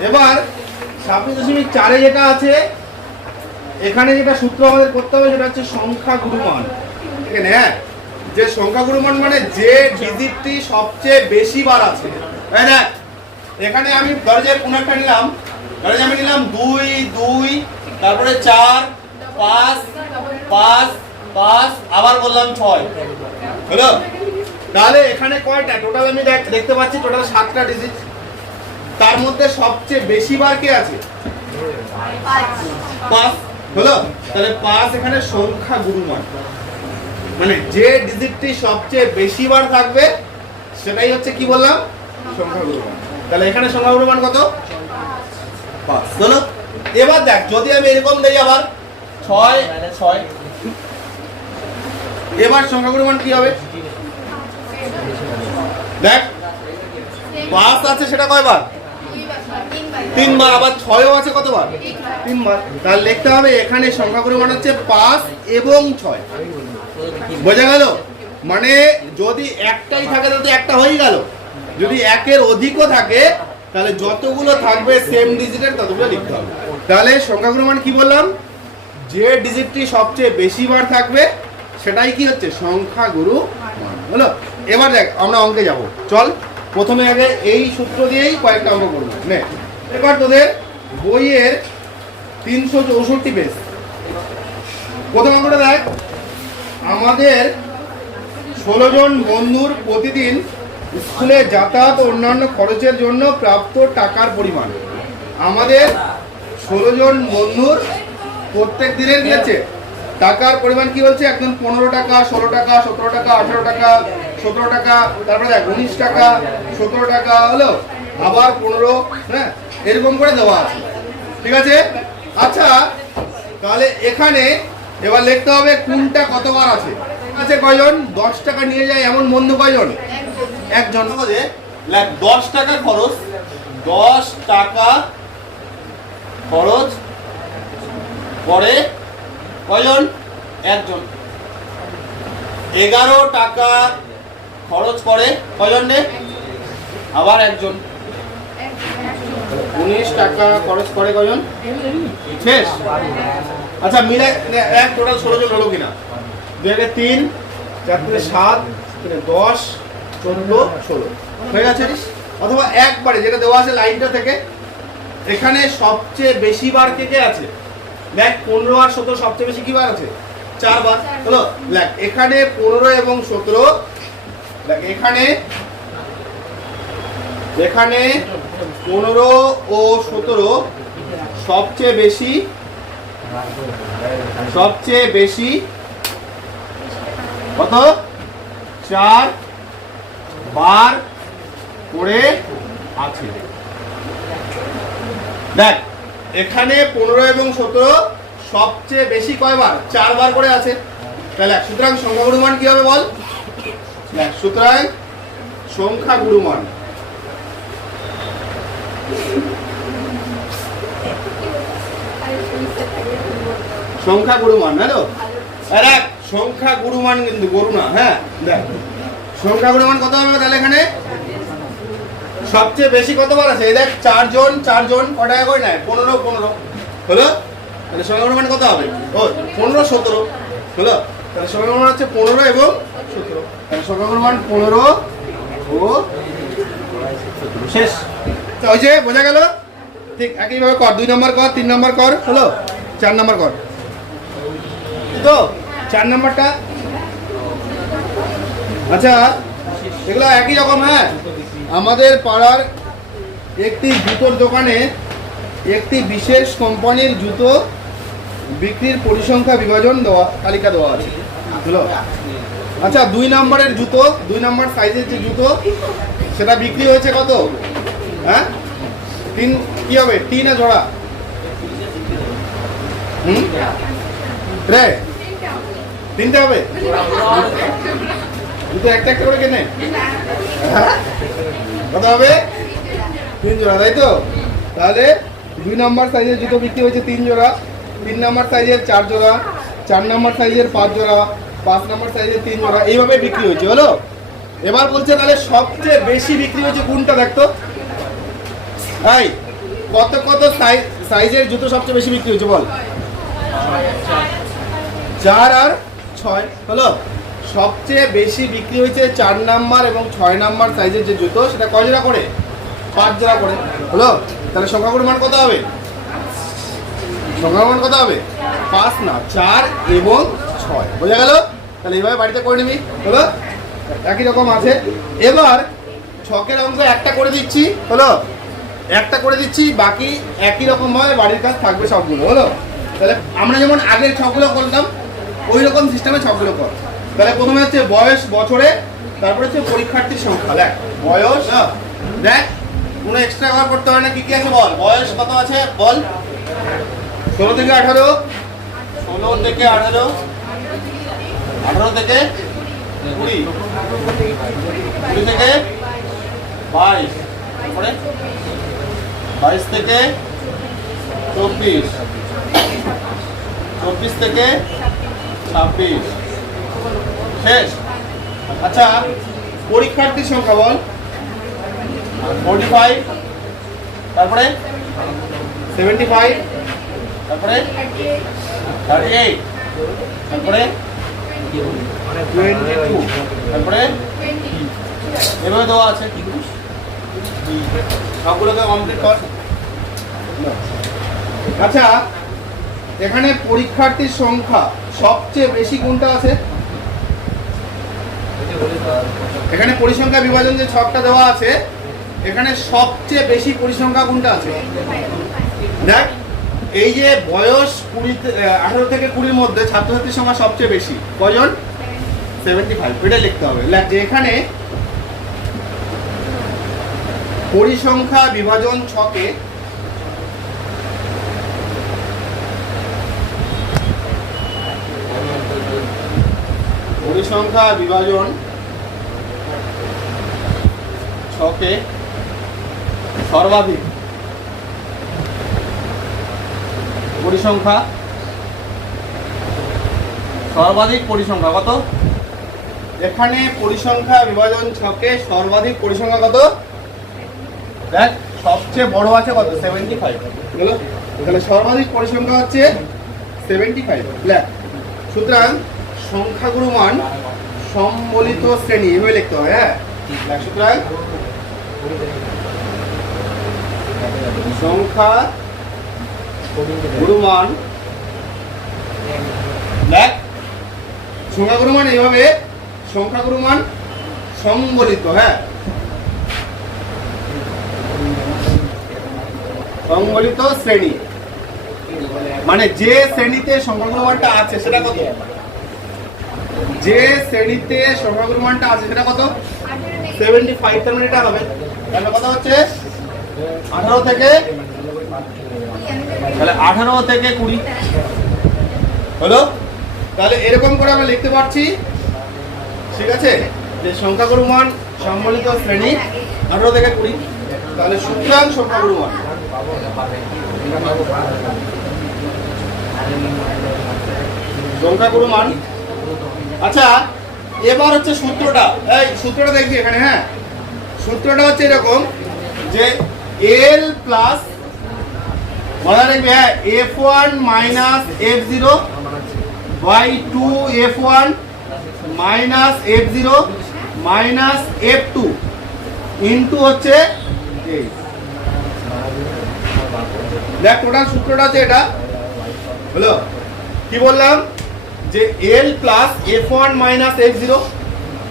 এবার ছাব্বিশ দশমিক চারে যেটা আছে, এখানে যেটা সূত্র আমাদের করতে হবে সেটা হচ্ছে সংখ্যা গুরুমান। এখানে হ্যাঁ? যে সংখ্যা গুরুমান মানে যে ডিজিটটি সবচেয়ে বেশি বার আছে। তাই দেখ এখানে আমি ধরো যে কোনো একটা নিলাম। ধরো যে আমি নিলাম দুই দুই, তারপরে চার, পাঁচ পাঁচ পাঁচ, আবার বললাম ছয়। হলো? তাহলে এখানে কয়টা? টোটাল আমি দেখ- দেখতে পাচ্ছি টোটাল সাতটা ডিজিট তার মধ্যে সবচেয়ে বেশি বার কে আছে? পাঁচ। হলো? তাহলে পাঁচ এখানে সংখ্যা গুরুমান মানে যে ডিজিটটি সবচেয়ে বেশি বার থাকবে সেটাই হচ্ছে কি বললাম? সংখ্যা গুরুমান তাহলে এখানে সংখ্যা গুরুমান কত? পাঁচ। হলো এবার দেখ যদি আমি এরকম দেই আবার ছয় ছয়। এবার সংখ্যা গুরুমান কি হবে? দেখ পাঁচ আছে সেটা কয়বার? তিনবার, আবার ছয়ও আছে কতবার? তিনবার। তাহলে লিখতে হবে, এখানে সংখ্যা পরিমাণ হচ্ছে পাঁচ এবং ছয়। বোঝা গেল? মানে যদি একটাই থাকে, তাহলে একটা হয়ে গেল। যদি একের অধিকও থাকে, তাহলে যতগুলো থাকবে সেম ডিজিটের ততগুলো লিখতে হবে। তাহলে সংখ্যা পরিমাণ কি বললাম? যে ডিজিটটি সবচেয়ে বেশি বার থাকবে, সেটাই কি হচ্ছে? সংখ্যা গুরু হলো? এবার দেখ, আমরা অঙ্কে যাব। চল, প্রথমে আগে এই সূত্র দিয়েই কয়েকটা অঙ্ক করব। নে। এবার তোদের বইয়ের তিনশো চৌষট্টি পেজ প্রথম অঙ্কটা দেখ। আমাদের ষোলো জন বন্ধুর প্রতিদিন স্কুলে যাতায়াত অন্যান্য খরচের জন্য প্রাপ্ত টাকার পরিমাণ। আমাদের ষোলো জন বন্ধুর প্রত্যেক দিনের আছে টাকার পরিমাণ কি বলছে? একজন পনেরো টাকা, ষোলো টাকা, সতেরো টাকা, আঠেরো টাকা, সতেরো টাকা, তারপরে দেখ, উনিশ টাকা, সতেরো টাকা হলো আবার পনেরো হ্যাঁ? এরকম করে দেওয়া আছে। ঠিক আছে? আচ্ছা তাহলে এখানে এবার লিখতে হবে কোনটা কতবার আছে। আছে কয়জন? দশ টাকা নিয়ে যায় এমন বন্ধু কয়জন? একজন। দশ টাকা খরচ, দশ টাকা খরচ করে কয়জন? একজন। এগারো টাকা খরচ করে কয়জন আবার একজন। উনিশ টাকা খরচ করে কয়জন শেষ আচ্ছা মিলে এক টোটাল ষোলো জন হলো কিনা? দুই আগে তিন, চার থেকে সাত দশ, চোদ্দ, ষোলো। হয়ে গেছে? অথবা একবারে যেটা দেওয়া আছে লাইনটা থেকে, এখানে সবচেয়ে বেশি বার কে কে আছে? দেখ, পনেরো আর সতেরো সবচেয়ে বেশি কি বার আছে? চারবার হলো, দেখ, এখানে পনেরো এবং সতেরো, দেখ, এখানে এখানে পনেরো ও সতেরো সবচেয়ে বেশি সবচেয়ে বেশি কত? চার বার করে আছে। দেখ, এখানে পনেরো এবং সতেরো সবচেয়ে বেশি কয়বার? চারবার করে আছে। তাহলে সুতরাং সংখ্যা গুরুমান কি হবে বল? সুতরাং সংখ্যা গুরুমান সংখ্যা গুরুমান হ্যালো দেখ, সংখ্যা গুরুমান কিন্তু গরু না হ্যাঁ? দেখ, সংখ্যা গুরুমান কত হবে তাহলে এখানে? সবচেয়ে বেশি কতবার আছে? এই দেখ, চারজন চারজন ক টাকা করে নেয়? পনেরো পনেরো। হলো? তাহলে সংখ্যা গুরুমান কত হবে? ও পনেরো, সতেরো। হলো? তাহলে সংখ্যা গুরুমান হচ্ছে পনেরো এবং সতেরো। তাহলে সংখ্যা গুরুমান পনেরো ও শেষ। ওই যে বোঝা গেল? ঠিক একইভাবে কর, দুই নম্বর কর, তিন নম্বর কর, হলো? চার নম্বর কর। তো চার নম্বরটা? আচ্ছা এগুলো একই রকম হ্যাঁ? আমাদের পাড়ার একটি জুতোর দোকানে একটি বিশেষ কোম্পানির জুতো বিক্রির পরিসংখ্যা বিভাজন দেওয়া, তালিকা দেওয়া আছে। হলো? আচ্ছা দুই নম্বরের জুতো, দুই নম্বর সাইজের যে জুতো, সেটা বিক্রি হয়েছে কত? হ্যাঁ? তিন, কি হবে? তিনে জোড়া। হুম? রে, তিনটে হবে? জুতো একটা একটা করে কেনে হ্যাঁ? কত হবে? তিন জোড়া, তাই তো? তাহলে দুই নম্বর সাইজের জুতো বিক্রি হয়েছে তিন জোড়া, তিন নম্বর সাইজের চার জোড়া, চার নম্বর সাইজের পাঁচ জোড়া, পাঁচ নম্বর সাইজের তিন জোড়া, এইভাবে বিক্রি হয়েছে, হলো? এবার বলছে তাহলে সবচেয়ে বেশি বিক্রি হয়েছে কোনটা, দেখতো? এই, কত কত সাইজ সাইজের জুতো সবচেয়ে বেশি বিক্রি হচ্ছে বল? চার আর ছয়, হলো? সবচেয়ে বেশি বিক্রি হয়েছে চার নাম্বার এবং ছয় নাম্বার সাইজের যে জুতো, সেটা কয় জোড়া করে? পাঁচ জোড়া করে। হলো? তাহলে সংখ্যাগুলোর মান কত হবে? সংখ্যাগুলোর মান কত হবে? পাঁচ না, চার এবং ছয়। বোঝা গেল? তাহলে এইভাবে বাড়িতে করে নিবি। হলো? একই রকম আছে। এবার ছকের অঙ্ক একটা করে দিচ্ছি। হলো? একটা করে দিচ্ছি বাকি একই রকম ভাবে বাড়ির কাজ থাকবে সবগুলো হলো? তাহলে আমরা যেমন আগের ছকগুলো করলাম ওই রকম সিস্টেমে ছকগুলো কর। তাহলে প্রথমে হচ্ছে বয়স বছরে তারপরে হচ্ছে পরীক্ষার্থীর সংখ্যা দেখ। বয়স হ্যাঁ, দেখ কোনো এক্সট্রা কভার করতে হয় না কি কি আছে বল? বয়স কত আছে বল? ষোলো থেকে আঠারো। ষোলো থেকে আঠারো। আঠারো থেকে কুড়ি। কুড়ি থেকে বাইশ। বাইশ থেকে চব্বিশ। চব্বিশ থেকে ছাব্বিশ। শেষ। আচ্ছা পরীক্ষার্থীর সংখ্যা বল। ফোর্টি ফাইভ তারপরে? সেভেন্টি ফাইভ তারপরে? থার্টি এইট তারপরে? টোয়েন্টি টু তারপরে? এভাবে দেওয়া আছে। সবগুলোকে কমপ্লিট কর। আচ্ছা এখানে পরীক্ষার্থীর সংখ্যা সবচেয়ে বেশি কোনটা আছে? এখানে পরিসংখ্যা বিভাজন যে ছকটা দেওয়া আছে এখানে সবচেয়ে বেশি পরিসংখ্যা কোনটা আছে? দেখ এই যে বয়স কুড়ি আঠারো থেকে কুড়ির মধ্যে ছাত্রছাত্রীর সংখ্যা সবচেয়ে বেশি। কজন? সেভেন্টি ফাইভ এটা লিখতে হবে। যে এখানে পরিসংখ্যা বিভাজন ছকে পরিসংখ্যা বিভাজন ছকে সর্বাধিক পরিসংখ্যা সর্বাধিক পরিসংখ্যা কত? এখানে পরিসংখ্যা বিভাজন ছকে সর্বাধিক পরিসংখ্যা কত? দেখ, সবচেয়ে বড় আছে কত? সেভেন্টি ফাইভ বুঝলো তাহলে সর্বাধিক পরিসংখ্যা হচ্ছে সেভেন্টি ফাইভ লেখ সুতরাং সংখ্যাগুরু মান সম্বলিত শ্রেণি, এভাবে লিখতে হ্যাঁ লেখ সুতরাং সংখ্যা গুরুমান দেখ সংখ্যা গুরুমান এইভাবে সংখ্যা গুরুমান সম্বলিত হ্যাঁ? সংবলিত শ্রেণি। মানে যে শ্রেণীতে সংখ্যাগুরুমানটা আছে, সেটা কত? যে শ্রেণীতে সংখ্যাগুরুমানটা আছে, সেটা কত? সেভেন্টি ফাইভ তার মানে এটা হবে। তাহলে কত হচ্ছে? আঠারো থেকে তাহলে আঠারো থেকে কুড়ি। হলো? তাহলে এরকম করে আমরা লিখতে পারছি। ঠিক আছে? যে সংখ্যাগুরু মান সম্বলিত শ্রেণি, আঠারো থেকে কুড়ি। তাহলে সুতরাং সংখ্যাগুরু মান। সংখ্যাগুরু মান? আচ্ছা এবার হচ্ছে সূত্রটা। এই সূত্রটা দেখবি এখানে হ্যাঁ। সূত্রটা হচ্ছে এরকম যে এল প্লাস মনে রাখবি হ্যাঁ F one minus F zero by two F one minus F zero minus F two into হচ্ছে এই। দেখ টোটাল সূত্রটা হচ্ছে এটা। হলো? কি বললাম? যে L plus F one minus F zero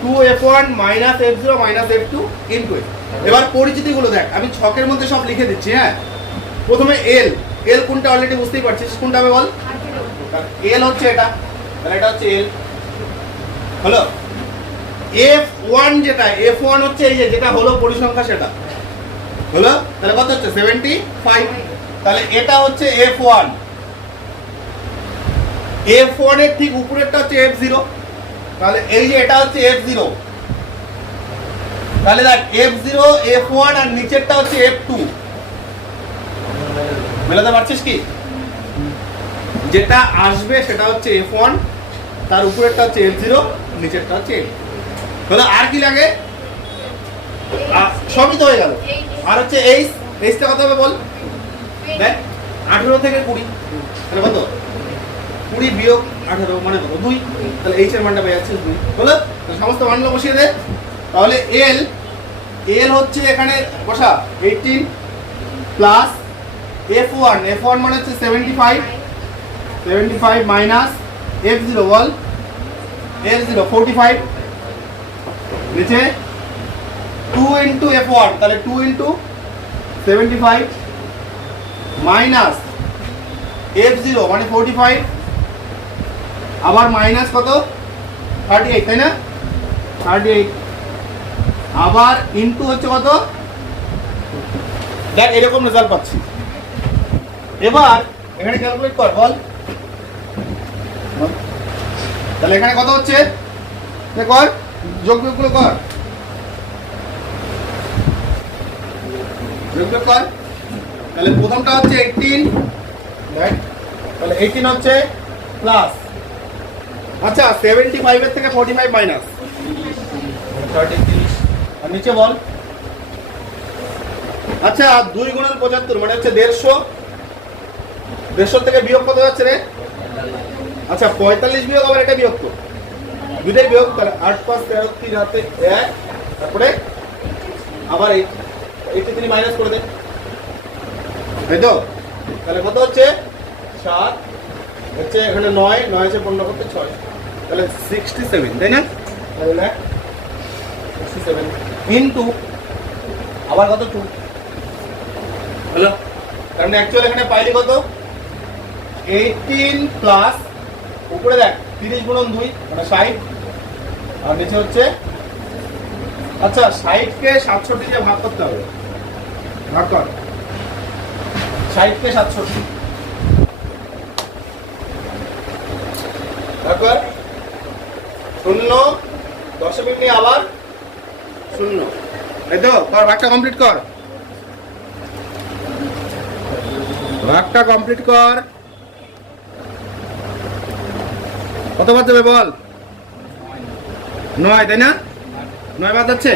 two F one minus F zero minus F two into এবার পরিচিতিগুলো দেখ, আমি ছকের মধ্যে সব লিখে দিচ্ছি হ্যাঁ? প্রথমে এল এল কোনটা অলরেডি বুঝতেই পারছিস? কোনটা হবে বল? এল হচ্ছে এটা। তাহলে এটা হচ্ছে এল হলো? এফ ওয়ান যেটা এফ ওয়ান হচ্ছে এই যেটা হলো পরিসংখ্যা সেটা। হলো? তাহলে কত হচ্ছে? সেভেন্টি ফাইভ তাহলে এটা হচ্ছে এফ ওয়ান এফ ওয়ানের ঠিক উপরেরটা হচ্ছে এফ জিরো তাহলে এই যে এটা হচ্ছে এফ জিরো তাহলে দেখ এফ জিরো এফ ওয়ান আর নিচেরটা হচ্ছে এফ টু মেলাতে পারছিস কি? যেটা আসবে সেটা হচ্ছে এফ ওয়ান তার উপরেরটা হচ্ছে এফ জিরো নিচেরটা হচ্ছে এফ তাহলে আর কি লাগে? সবই তো হয়ে গেল। আর হচ্ছে এইচ এইচটা কত হবে বল? দেখ, আঠেরো থেকে কুড়ি। তাহলে কত? কুড়ি বিয়োগ আঠেরো মানে কত? দুই। তাহলে এইচ এর মানটা পেয়ে যাচ্ছে দুই। হলো? সমস্ত মানগুলো বসিয়ে দে। তাহলে এল এল হচ্ছে এখানে বসা eighteen plus F one F one মানে হচ্ছে seventy five seventy five minus F zero বল। এফ জিরো ফোরটি ফাইভ নিচে টু ইন্টু এফ ওয়ান তাহলে two into seventy five minus F zero মানে ফোরটি ফাইভ আবার মাইনাস কত? Thirty eight তাই না? Thirty eight আবার ইন্টু হচ্ছে কত? দেখ, এরকম রেজাল্ট পাচ্ছি। এবার এখানে ক্যালকুলেট কর, বল। তাহলে এখানে কত হচ্ছে? কর যোগ বিয়োগগুলো কর। যোগ বিয়োগ কর। তাহলে প্রথমটা হচ্ছে এইটিন তাহলে এইটিন হচ্ছে প্লাস আচ্ছা সেভেন্টি ফাইভের থেকে ফোর্টি ফাইভ মাইনাস আর নিচে বল। আচ্ছা দুই গুণন পঁচাত্তর মানে হচ্ছে দেড়শো। দেড়শো থেকে বিয়োগ কত যাচ্ছে রে? আচ্ছা পঁয়তাল্লিশ বিয়োগ আবার এটা বিয়োগ তো। দুটাই বিয়োগ, তাহলে আট পাঁচ তেরো তিন হাতে এক, তারপরে আবার এই এইটি তিনি মাইনাস করে দেন তাই তাহলে কত হচ্ছে? সাত, হচ্ছে এখানে নয় নয় হচ্ছে পনেরো করতে ছয়। তাহলে সিক্সটি সেভেন তাই না? তাহলে সিক্সটি সেভেন ইন্টু আবার কত টু হলো? কারণ অ্যাকচুয়াল এখানে পাইলি কত? এইটিন প্লাস উপরে দেখ, তিরিশ গুণন দুই মানে ষাট। আর নিচে হচ্ছে আচ্ছা ষাটকে সাতষট্টি দিয়ে ভাগ করতে হবে। ভাগ কর। ষাটকে সাতষট্টি তারপর শূন্য দশমিক নিয়ে আবার শূন্য। এই তো কর ভাগটা কমপ্লিট কর। ভাগটা কমপ্লিট কর। কত বাদ যাবে বল? নয়, তাই না? নয় বাদ যাচ্ছে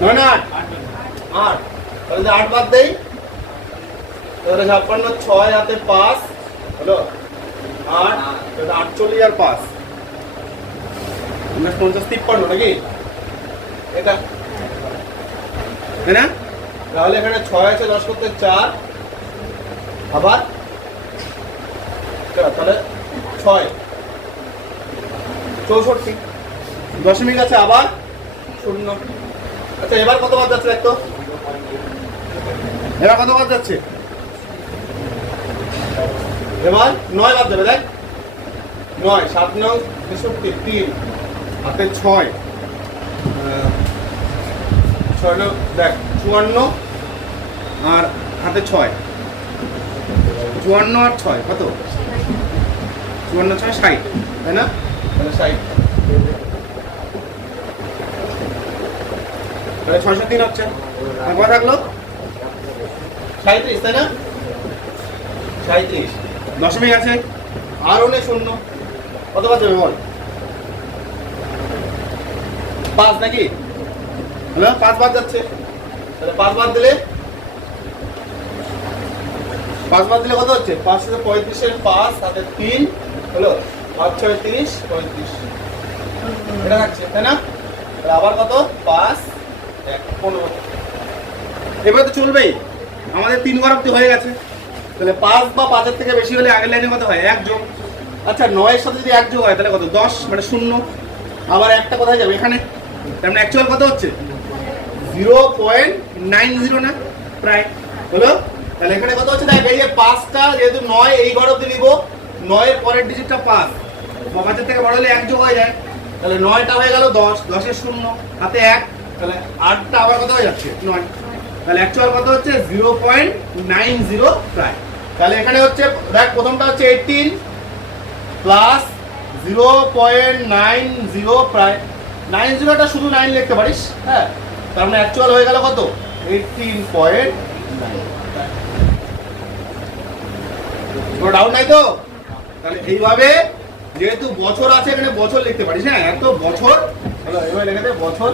নয় না আট। তাহলে আট বাদ দেই ছাপ্পান্ন, ছয় হাতে পাঁচ, হলো আট আটচল্লিশ আর পাঁচ। উনিশ, পঞ্চাশ, তিপ্পান্ন, নাকি? এটা। তাই না? তাহলে এখানে ছয় আছে, দশ করতে চার। আবার? তাহলে ছয়। চৌষট্টি। দশমিক আছে আবার? শূন্য। আচ্ছা এবার কত বাদ যাচ্ছে দেখতো? এবার কত বাদ যাচ্ছে? এবার নয় বাদ যাবে দেখ। নয়, সাত নয় তেষট্টি তিন, হাতে ছয়। ছয় দেখ, চুয়ান্ন আর হাতে ছয়। চুয়ান্ন আর ছয়, কত? চুয়ান্ন, ছয়, ষাট, তাই না? তাহলে ষাট। তাহলে ছয়শো তিন হচ্ছে। আর কত থাকল? সাঁত্রিশ তাই না? সাঁত্রিশ দশমিক আছে। আর হলে শূন্য। কত বাদ যাবে বল। পাঁচ নাকি? হ্যালো পাঁচ বাদ যাচ্ছে। তাহলে পাঁচ বাদ দিলে? পাঁচ বাদ দিলে কত হচ্ছে? পাঁচ থেকে পঁয়ত্রিশের পাঁচ হাতে তিন। হলো পাঁচ ছয় তিরিশ পঁয়ত্রিশ। এটা থাকছে তাই না? তাহলে আবার কত? পাঁচ এক পনেরো। এবার তো চলবেই। আমাদের তিন ঘর অব্দি হয়ে গেছে। তাহলে পাঁচ বা পাঁচের থেকে বেশি হলে আগের লাইনে কত হয়? এক যোগ। আচ্ছা নয়ের সাথে যদি এক যোগ হয়, তাহলে কত? দশ মানে শূন্য। আবার একটা কোথায় যাবে? এখানে। তার মানে অ্যাকচুয়াল কত হচ্ছে? জিরো পয়েন্ট নাইন জিরো না? প্রায়। হলো? তাহলে এখানে কত হচ্ছে? দেখ, এই যে পাঁচটা, যেহেতু নয়, এই ঘর অব্দি নিব। নয়ের পরের ডিজিটটা পাঁচ। পাঁচের থেকে বড় হলে এক যোগ হয়ে যায়। তাহলে নয়টা হয়ে গেল দশ। দশের শূন্য, হাতে এক। তাহলে আটটা আবার কত হয়ে যাচ্ছে? নয়। তাহলে অ্যাকচুয়াল কত হচ্ছে? জিরো পয়েন্ট নাইন জিরো প্রায়। তাহলে এখানে হচ্ছে, দেখ, প্রথমটা হচ্ছে eighteen plus zero point nine zero প্রায় নাইন জিরোটা শুধু নাইন লিখতে পারিস হ্যাঁ? তার মানে অ্যাকচুয়াল হয়ে গেল কত? এইটিন পয়েন্ট কোনো ডাউট নাই তো? তাহলে এইভাবে যেহেতু বছর আছে, এখানে বছর লিখতে পারিস হ্যাঁ? এত বছর বছর।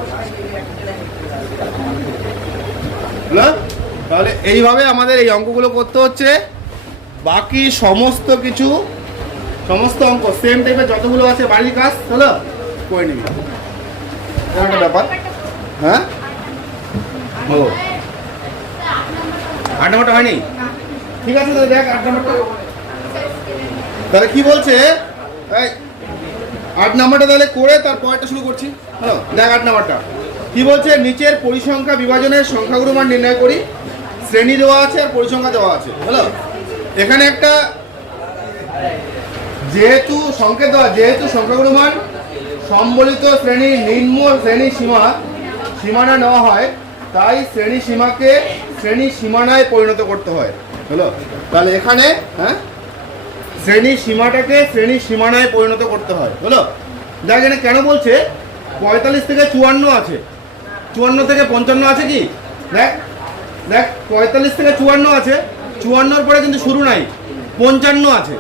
হলো তাহলে এইভাবে আমাদের এই অঙ্কগুলো করতে হচ্ছে। বাকি সমস্ত কিছু, সমস্ত অঙ্ক সেম টাইপের যতগুলো আছে বাড়ির কাজ হলো করে নিবি? একটা ব্যাপার। হ্যাঁ? ও। আট নম্বরটা হয়নি? ঠিক আছে, তাহলে দেখ আট নম্বরটা। তাহলে কি বলছে? আট নাম্বারটা তাহলে করে তারপরটা শুরু করছি। হ্যালো, দেখ আট নাম্বারটা। কি বলছে? নিচের পরিসংখ্যা বিভাজনের সংখ্যাগুরু মান নির্ণয় করি। শ্রেণি দেওয়া আছে আর পরিসংখ্যা দেওয়া আছে। হ্যালো? এখানে একটা যেহেতু সংকেত দেওয়া, যেহেতু সংখ্যাগুরু মান সম্বলিত শ্রেণি, নিম্ন শ্রেণি সীমা, সীমানা নেওয়া হয়, তাই শ্রেণি সীমাকে শ্রেণি সীমানায় পরিণত করতে হয়। হলো? তাহলে এখানে হ্যাঁ? শ্রেণি সীমাটাকে শ্রেণি সীমানায় পরিণত করতে হয়। হলো? দেখ এখানে কেন বলছে? পঁয়তাল্লিশ থেকে চুয়ান্ন আছে। চুয়ান্ন থেকে পঞ্চান্ন আছে কি? দেখ দেখ, পঁয়তাল্লিশ থেকে চুয়ান্ন আছে। চুয়ান্নর পরে কিন্তু শুরু নাই, পঞ্চান্ন আছে।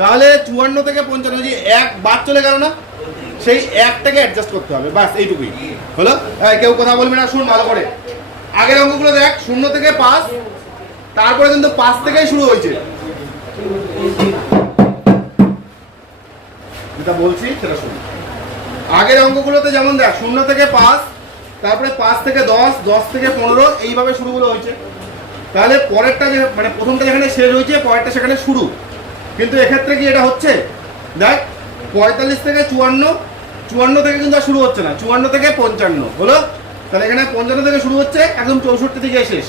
তাহলে চুয়ান্ন থেকে পঞ্চান্ন যে এক বাদ চলে গেল না, সেই একটাকে অ্যাডজাস্ট করতে হবে বাস এইটুকুই। হলো? কেউ কথা বলবে না, শুন ভালো করে। আগের অঙ্কগুলো দেখ, শূন্য থেকে পাঁচ, তারপরে কিন্তু পাঁচ থেকেই শুরু হয়েছে। যেটা বলছি, সেটা শুনুন আগের অঙ্কগুলোতে যেমন দেখ, শূন্য থেকে পাঁচ, তারপরে পাঁচ থেকে দশ দশ থেকে পনেরো, এইভাবে শুরুগুলো হয়েছে। তাহলে পরেরটা যে মানে প্রথমটা যেখানে শেষ হয়েছে, পরেরটা সেখানে শুরু। কিন্তু এক্ষেত্রে কি এটা হচ্ছে? দেখ, পঁয়তাল্লিশ থেকে চুয়ান্ন চুয়ান্ন থেকে কিন্তু আর শুরু হচ্ছে না, চুয়ান্ন থেকে পঞ্চান্ন, হলো? তাহলে এখানে পঞ্চান্ন থেকে শুরু হচ্ছে, একদম চৌষট্টি থেকে শেষ।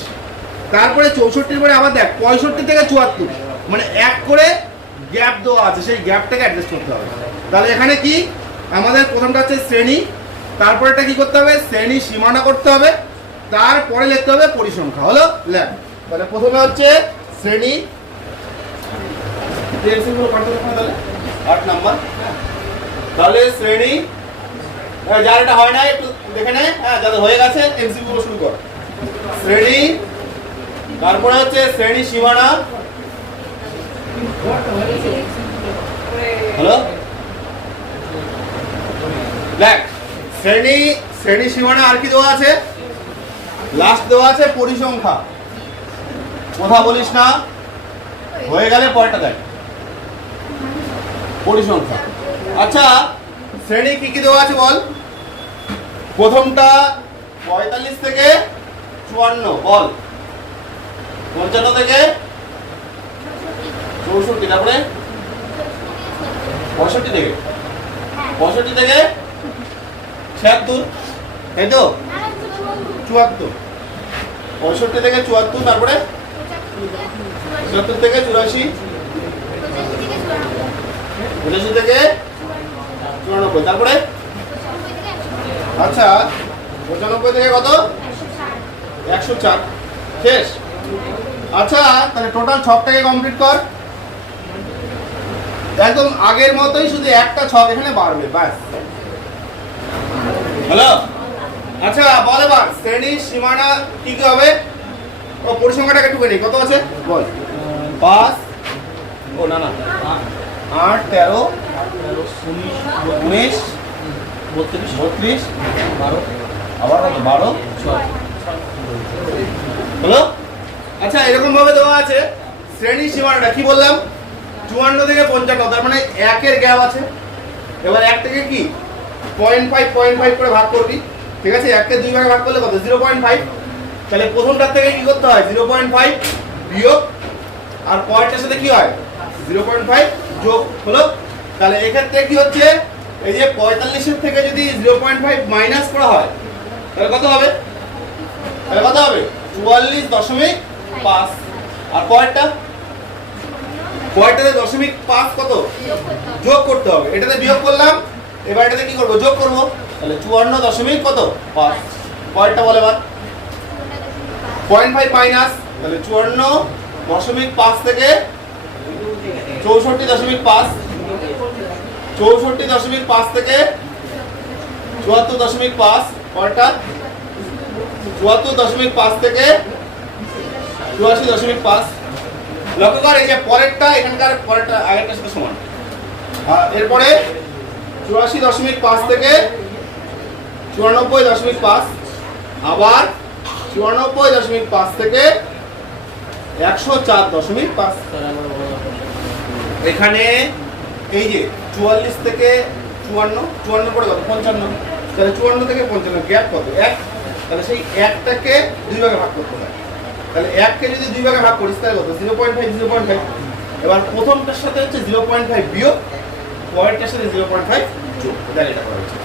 তারপরে চৌষট্টির পরে আবার দেখ, পঁয়ষট্টি থেকে চুয়াত্তর মানে এক করে গ্যাপ দেওয়া আছে, সেই গ্যাপটাকে অ্যাডজাস্ট করতে হবে। তাহলে এখানে কি? আমাদের প্রথমটা হচ্ছে শ্রেণি তারপরেটা কি করতে হবে? শ্রেণি সীমানা করতে হবে, তারপরে লিখতে হবে পরিসংখ্যা, হলো লেখ। তাহলে প্রথমে হচ্ছে শ্রেণি। তাহলে? আট নাম্বার। তাহলে শ্রেণি যার এটা হয় না একটু দেখে নে। হ্যাঁ যাদের হয়ে গেছে এমসিকিউ গুলো শুরু কর। শ্রেণি তারপরে হচ্ছে শ্রেণি সীমানা। হ্যালো? দেখ শ্রেণি শ্রেণি সীমানা আর কি দেওয়া আছে? লাস্ট দেওয়া আছে পরিসংখ্যা। কথা বলিস না। হয়ে গেলে পরেরটা দেখ। পরিসংখ্যা। আচ্ছা শ্রেণি কি কি দেওয়া আছে বল? প্রথমটা পঁয়তাল্লিশ থেকে চুয়ান্ন, বল। পঞ্চান্ন থেকে চৌষট্টি, তারপরে পঁয়ষট্টি থেকে। পঁয়ষট্টি থেকে ছিয়াত্তর, তাই তো? চুয়াত্তর। পঁয়ষট্টি থেকে চুয়াত্তর, তারপরে চুয়াত্তর থেকে চুরাশি? পঁচাশি থেকে চুরানব্বই। তারপরে? আচ্ছা পঁচানব্বই থেকে কত? একশো চার। শেষ। আচ্ছা তাহলে টোটাল ছকটাকে কমপ্লিট কর। একদম আগের মতোই শুধু একটা ছক এখানে বাড়বে, ব্যাস। হ্যালো? আচ্ছা বল এবার, শ্রেণি, সীমানা, কি কি হবে? ও পরিসংখ্যাটাকে একটু নেই কত আছে? বল। পাঁচ ও না না আট তেরো উনিশ বত্রিশ বত্রিশ বারো আবার কত বারো। হলো? আচ্ছা এরকম ভাবে দেওয়া আছে। শ্রেণি সীমানাটা কি বললাম? চুয়ান্ন থেকে পঞ্চান্ন তার মানে একের গ্যাপ আছে। এবার এক থেকে কি? পয়েন্ট ফাইভ পয়েন্ট ফাইভ করে ভাগ করবি। ঠিক আছে? এককে দুই ভাগে ভাগ করলে কত? Zero point five. তাহলে প্রথমটার থেকে কি করতে হয়? জিরো পয়েন্ট ফাইভ বিয়োগ আর পয়েন্টের সাথে কি হয়? জিরো পয়েন্ট ফাইভ যোগ হলো। তাহলে এক্ষেত্রে কি হচ্ছে? এই যে পঁয়তাল্লিশের থেকে যদি জিরো পয়েন্ট ফাইভ মাইনাস করা হয়, তাহলে কত হবে? তাহলে কত হবে? চুয়াল্লিশ দশমিক পাঁচ। আর পয়েন্টটা? পয়েন্টটাতে দশমিক পাঁচ কত? যোগ করতে হবে। এটাতে বিয়োগ করলাম। এবার এটাতে কি করব? যোগ করব। তাহলে চুয়ান্ন দশমিক কত? পাঁচ। পয়েন্টটা বলে এবার। পয়েন্ট ফাইভ মাইনাস তাহলে চুয়ান্ন দশমিক পাঁচ থেকে চৌষট্টি দশমিক পাঁচ, চৌষট্টি দশমিক পাঁচ থেকে চুয়াত্তর দশমিক পাঁচ পয়েন্টটা চুয়াত্তর দশমিক পাঁচ থেকে চুরাশি দশমিক পাঁচ। লক্ষ্য কর যে পরেরটা, এখানকার পরেরটা, আগেরটার সাথে সমান। এরপরে চুরাশি দশমিক পাঁচ থেকে চুরানব্বই দশমিক পাঁচ, আবার চুরানব্বই দশমিক পাঁচ থেকে একশো চার দশমিক পাঁচ। এখানে এই যে চুয়াল্লিশ থেকে চুয়ান্ন চুয়ান্ন করে কত? পঞ্চান্ন। তাহলে চুয়ান্ন থেকে পঞ্চান্ন, গ্যাপ কত? এক। তাহলে সেই একটাকে দুই ভাগে ভাগ করতে হয়। তাহলে এককে যদি দুই ভাগে ভাগ করিস, তাহলে কত? Zero point five, zero point five. এবার প্রথমটার সাথে হচ্ছে জিরো পয়েন্ট ফাইভ বিয়োগ পয়েন্টটার সাথে জিরো পয়েন্ট ফাইভ যোগ। দেখ এটা করা হচ্ছে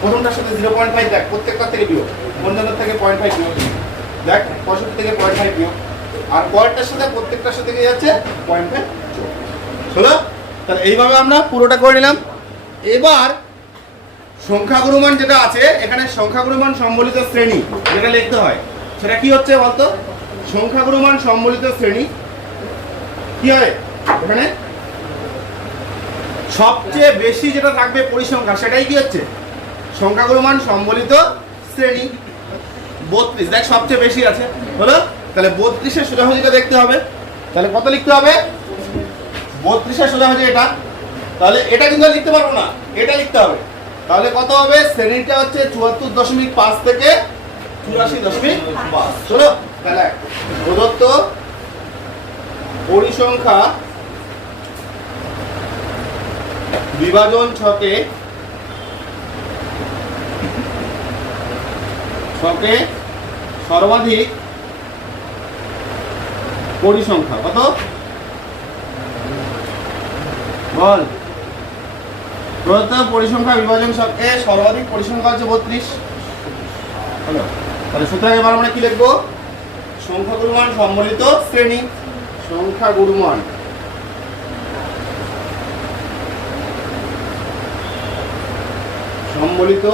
প্রথমটার সাথে জিরো পয়েন্ট ফাইভ দেখ, প্রত্যেকটার থেকে বিয়োগ। পঞ্চান্ন থেকে পয়েন্ট ফাইভ বিয়োগ। দেখ, পঁয়ষট্টি থেকে পয়েন্ট ফাইভ বিয়োগ। আর পয়েন্টটার সাথে প্রত্যেকটার সাথে কি যাচ্ছে? পয়েন্ট হলো তাহলে এইভাবে আমরা পুরোটা করে নিলাম। এবার সংখ্যাগুরুমান যেটা আছে, এখানে সংখ্যাগুরুমান সম্বলিত শ্রেণি যেটা লিখতে হয়, সেটা কি হচ্ছে বলতো? সংখ্যাগুরুমান সম্বলিত শ্রেণি। কি হয়? এখানে সবচেয়ে বেশি যেটা থাকবে পরিসংখ্যা সেটাই কি হচ্ছে? সংখ্যাগুরুমান সম্বলিত শ্রেণি। বত্রিশ, দেখ সবচেয়ে বেশি আছে। হলো? তাহলে বত্রিশের সোজাসুজিটা দেখতে হবে। তাহলে কত লিখতে হবে? বত্রিশের সোজাসুজি এটা। তাহলে এটা কিন্তু লিখতে পারব না, এটা লিখতে হবে। তাহলে কত হবে? শ্রেণীটা হচ্ছে চুয়াত্তর দশমিক পাঁচ থেকে চুরাশি দশমিক পাঁচ। শোনো, তাহলে। প্রদত্ত পরিসংখ্যা বিভাজন ছকে ছকে সর্বাধিক পরিসংখ্যা। কত? বল। প্রদত্ত পরিসংখ্যা বিভাজন ছকে সর্বাধিক পরিসংখ্যা হচ্ছে বত্রিশ। তাহলে সুতরাং এবার আমরা কি লিখব? সংখ্যা গুরুমান সম্বলিত শ্রেণি। সংখ্যা গুরুমান সম্বলিত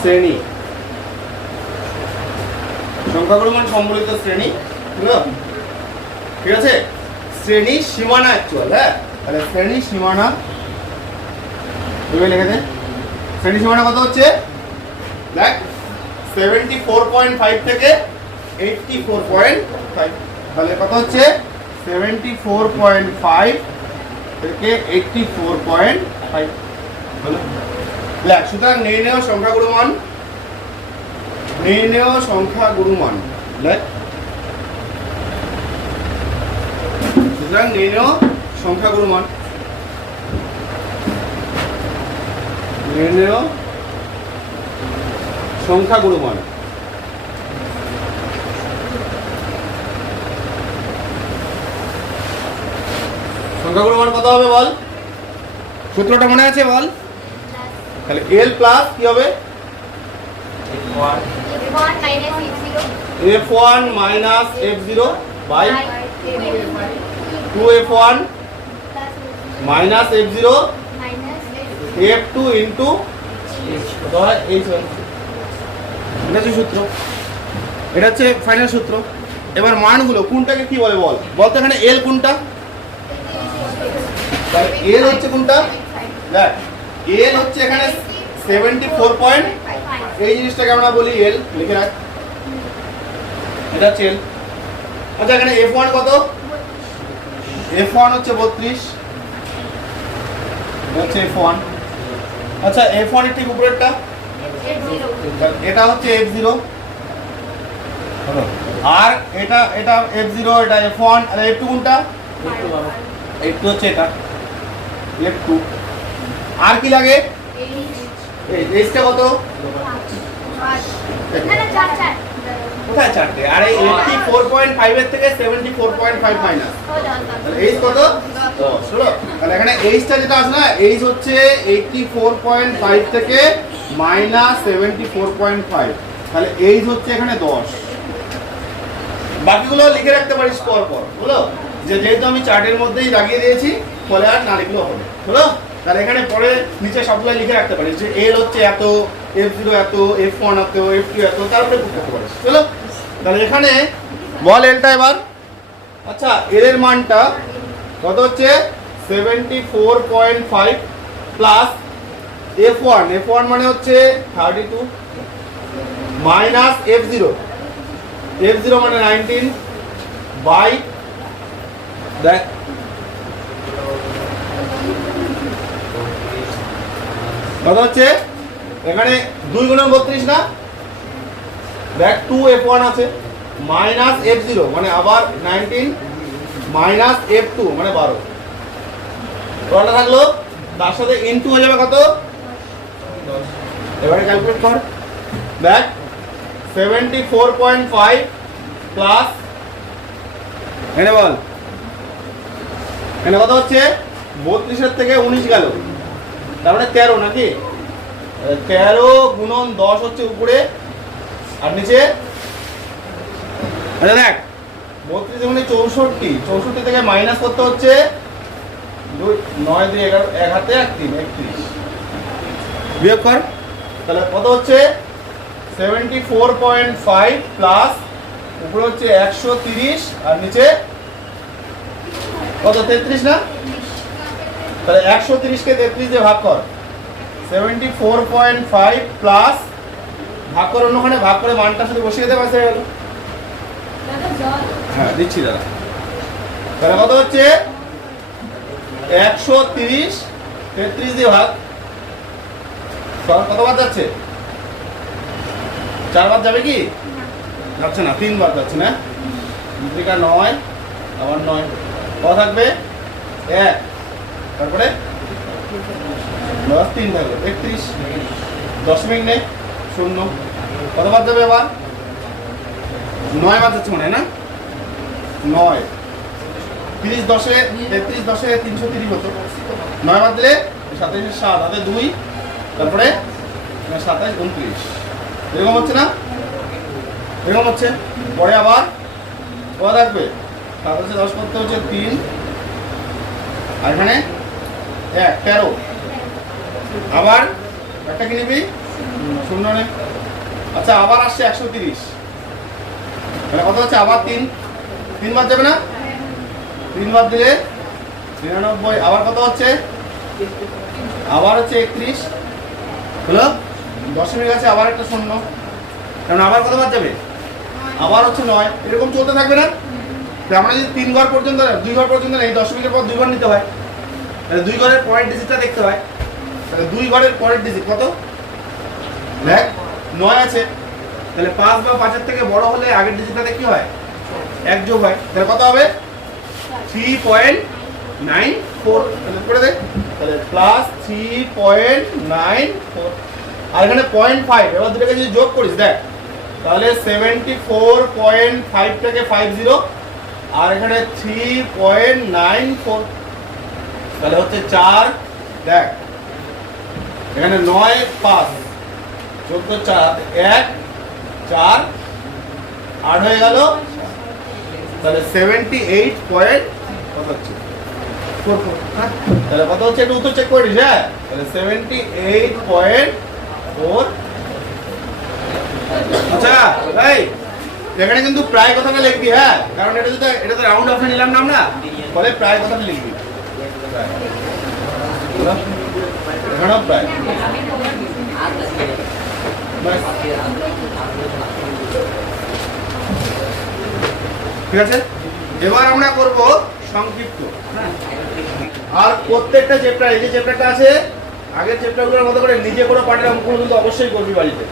শ্রেণি। সংখ্যাগুরুমান সম্বলিত শ্রেণি ঠিক আছে? শ্রেণি সীমানা অ্যাকচুয়াল হ্যাঁ? তাহলে শ্রেণি সীমানা লিখে দে। শ্রেণি সীমানা কত হচ্ছে? দেখ সেভেন্টি ফোর পয়েন্ট ফাইভ থেকে এইটটি ফোর পয়েন্ট ফাইভ তাহলে কত হচ্ছে? সেভেন্টি ফোর পয়েন্ট ফাইভ থেকে এইটটি ফোর পয়েন্ট ফাইভ দেখ, সুতরাং নির্ণয় সংখ্যাগুরু মান। নির্ণয় সংখ্যাগুরু মান দেখ। সুতরাং নির্ণয় সংখ্যাগুরু মান নির্ণয় সংখ্যাগুরু মান সংখ্যাগুরু মান কত হবে বল? সূত্রটা মনে আছে বল? তাহলে এল প্লাস কি হবে? F one minus F zero by two F one minus F zero F two into এটা হচ্ছে সূত্র। এটা হচ্ছে ফাইনাল সূত্র। এবার মানগুলো কোনটাকে কি বলে বল? বলতো এখানে এল কোনটা? এল হচ্ছে কোনটা? দেখ এল হচ্ছে এখানে সেভেন্টি ফোর পয়েন্ট এই জিনিসটাকে আমরা বলি এল লিখে রাখ। এটা হচ্ছে এল আচ্ছা এখানে এফ ওয়ান কত? এফ ওয়ান হচ্ছে বত্রিশ। হচ্ছে এফ ওয়ান আচ্ছা এফ ওয়ানের ঠিক উপরেরটা? এটা হচ্ছে এফ জিরো আর এটা এটা এফ জিরো এটা এফ ওয়ান আর এফ টু কোনটা? এফ টু হচ্ছে এটা। এফ টু আর কি লাগে? এই এইচটা কত? কোথায় চারটে? আর এই এইটটি ফোর পয়েন্ট ফাইভের থেকে seventy four point five minus তাহলে এইচ কত? দশ হলো তাহলে এখানে এইচটা যেটা আছে না এইচ হচ্ছে এইটটি ফোর পয়েন্ট ফাইভ থেকে minus seventy four point five তাহলে এইচ হচ্ছে এখানে দশ। বাকিগুলো লিখে রাখতে পারিস পর পর হলো? যে যেহেতু আমি চার্টের মধ্যেই লাগিয়ে দিয়েছি ফলে আর না লিখলেও হবে। হলো? তাহলে এখানে পরে নিচে সবগুলো লিখে রাখতে পারিস যে এল হচ্ছে এত এফ জিরো এত এফ ওয়ান এত এফ এত, তারপরে বুক করতে পারিস। চলো, তাহলে এখানে বল এলটা এবার। আচ্ছা এল এর মানটা কত হচ্ছে? Seventy four point five plus F one F one মানে হচ্ছে thirty two minus F zero F zero মানে নাইনটিন বাই দেখ কত হচ্ছে? এখানে দুই গুণ বত্রিশ না? দেখ টু এফ ওয়ান আছে মাইনাস এফ জিরো মানে আবার নাইনটিন মাইনাস এফ টু মানে বারো। কটা থাকল, তার সাথে ইনটু হয়ে যাবে কত? এবারে ক্যালকুলেট কর। দেখ seventy four point five plus এনে বল। এনে কত হচ্ছে? বত্রিশের থেকে উনিশ গেল। তারপরে তেরো নাকি? তেরো গুণন দশ হচ্ছে উপরে আর নিচে? আচ্ছা দেখ। বত্রিশ মানে চৌষট্টি চৌষট্টি থেকে মাইনাস করতে হচ্ছে দুই নয় দুই এগারো এক হাতে এক তিন একত্রিশ। বিয়োগ কর। তাহলে কত হচ্ছে? Seventy four point five plus উপরে হচ্ছে একশো তিরিশ আর নিচে? কত? তেত্রিশ না? তাহলে একশো তিরিশকে তেত্রিশ দিয়ে ভাগ কর। Seventy four point five plus ভাগ করে অন্যখানে ভাগ করে মানটা শুধু বসিয়ে দেবে গেল হ্যাঁ দিচ্ছি দাদা। তাহলে কত হচ্ছে? একশো তিরিশ তেত্রিশ দিয়ে ভাগ। কতবার যাচ্ছে? চারবার যাবে কি? যাচ্ছে না তিনবার যাচ্ছে না। দুটিকা নয় আবার নয়। কত থাকবে? এক। তারপরে? দশ তিন থাকবে একত্রিশ দশমিক নেই, শূন্য। কতবার যাবে আবার? নয় বার যাচ্ছে মনে না? নয়। তিরিশ দশে, তেত্রিশ দশে তিনশো তিরিশ হতো। নয় বার দিলে সাতাইশে সাত হাতে দুই, তারপরে সাতাইশ উনত্রিশ। এরকম হচ্ছে না? এরকম হচ্ছে। পরে আবার কত থাকবে? সাতাশে দশ করতে হচ্ছে তিন। আর এখানে এক, তেরো। আবার একটা কি নিবি? শূন্য নেই আচ্ছা আবার আসছে একশো তিরিশ। তাহলে কত হচ্ছে? আবার তিন। তিনবার যাবে না? তিনবার দিলে নিরানব্বই। আবার কত হচ্ছে? আবার হচ্ছে একত্রিশ। হলো? দশমিক আছে আবার একটা শূন্য। কারণ আবার কতবার যাবে? আবার হচ্ছে নয়। এরকম চলতে থাকবে না? আমরা যদি তিন ঘর পর্যন্ত, দুই ঘর পর্যন্ত নেই দশমিকের পর দুই ঘর নিতে হয়। তাহলে দুই ঘরের পয়েন্ট ডিজিটটা দেখতে হয়। তাহলে দুই ঘরের পরের ডিজিট কত? দেখ, নয় আছে। তাহলে পাঁচ বা পাঁচের থেকে বড় হলে আগের ডিজিটটাতে কি হয়? এক যোগ হয়। তাহলে কত হবে? থ্রি পয়েন্ট নাইন ফোর করে দেখ তাহলে plus three point nine four আর এখানে পয়েন্ট ফাইভ এবার দুটোকে যদি যোগ করিস, দেখ। তাহলে সেভেন্টি ফোর পয়েন্ট ফাইভ থেকে ফাইভ জিরো আর এখানে থ্রি পয়েন্ট নাইন ফোর তাহলে হচ্ছে চার। দেখ এখানে নয় পাঁচ। চোদ্দ চার এক চার আট হয়ে গেল। তাহলে সেভেন্টি এইট পয়েন্ট কত হচ্ছে? তাহলে কত হচ্ছে? একটু উত্তর চেক করিস হ্যাঁ? তাহলে সেভেন্টি এইট পয়েন্ট ফোর আচ্ছা এই এখানে কিন্তু প্রায় কথাটা লিখবি হ্যাঁ? কারণ এটা তো এটা তো রাউন্ড অফে নিলাম না আমরা। ফলে প্রায় কথাটা লিখবি। এখানেও প্রায় ঠিক আছে? এবার আমরা করব সংক্ষিপ্ত। আর প্রত্যেকটা চ্যাপ্টার এই যে চ্যাপ্টারটা আছে, আগের চ্যাপ্টারগুলোর মতো করে নিজে করে পাঠের অঙ্কগুলো কিন্তু অবশ্যই করবি বাড়িতে।